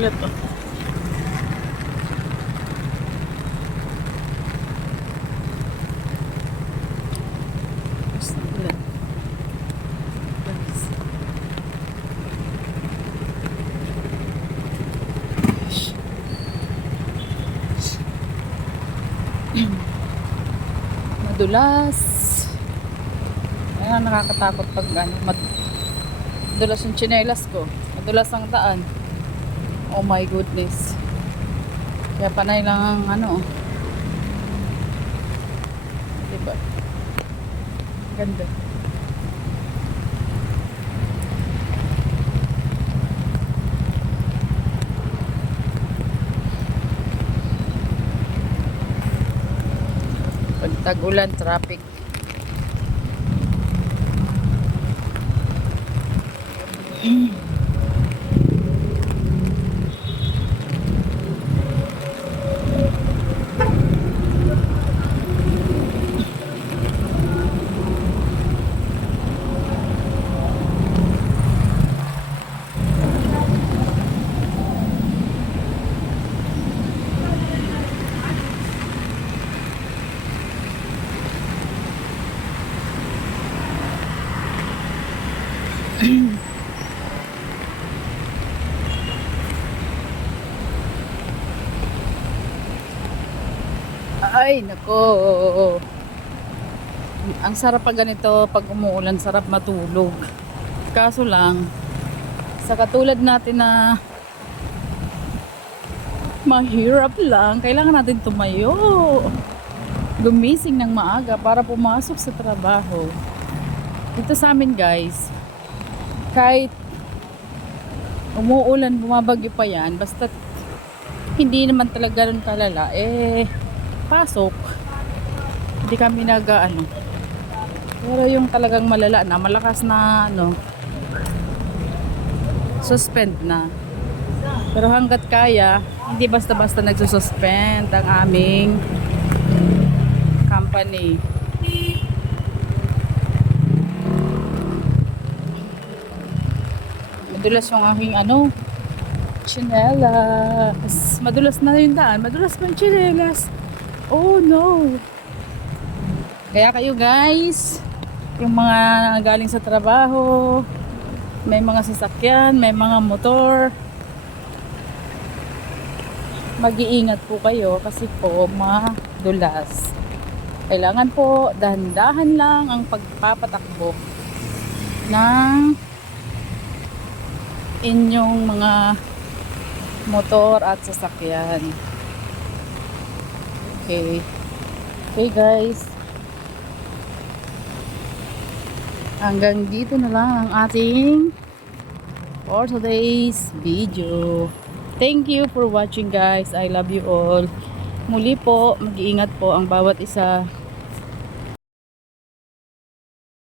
Saglit to. Saglit. Madulas. Ayan, nakakatakot pag ano, madulas yung tsinelas ko. Madulas ang daan. Oh my goodness. Kaya panay lang ang ano. Diba? Ganda. Pag tag-ulan, traffic. Ay, nako. Ang sarap pag ganito, pag umuulan, sarap matulog. Kaso lang, sa katulad natin na mahirap lang, kailangan natin tumayo. Gumising ng maaga para pumasok sa trabaho. Dito sa amin guys, kahit umuulan, bumabagyo pa yan, basta hindi naman talaga ganun kalala, pasok. Hindi kami nag-ano. Pero yung talagang malala na, malakas na ano, suspend na. Pero hanggat kaya, hindi basta-basta nagsususpend ang aming company. Madulas yung aking ano, tsinelas. Madulas na yung daan. Madulas pa yung tsinelas. Oh no. Kaya kayo guys, yung mga galing sa trabaho, may mga sasakyan, may mga motor, mag-iingat po kayo kasi po madulas. Kailangan po dahan-dahan lang ang pagpapatakbo ng inyong mga motor at sasakyan. Okay. Okay guys. Hanggang dito na lang ang ating for today's video. Thank you for watching guys. I love you all. Muli po, mag-iingat po ang bawat isa.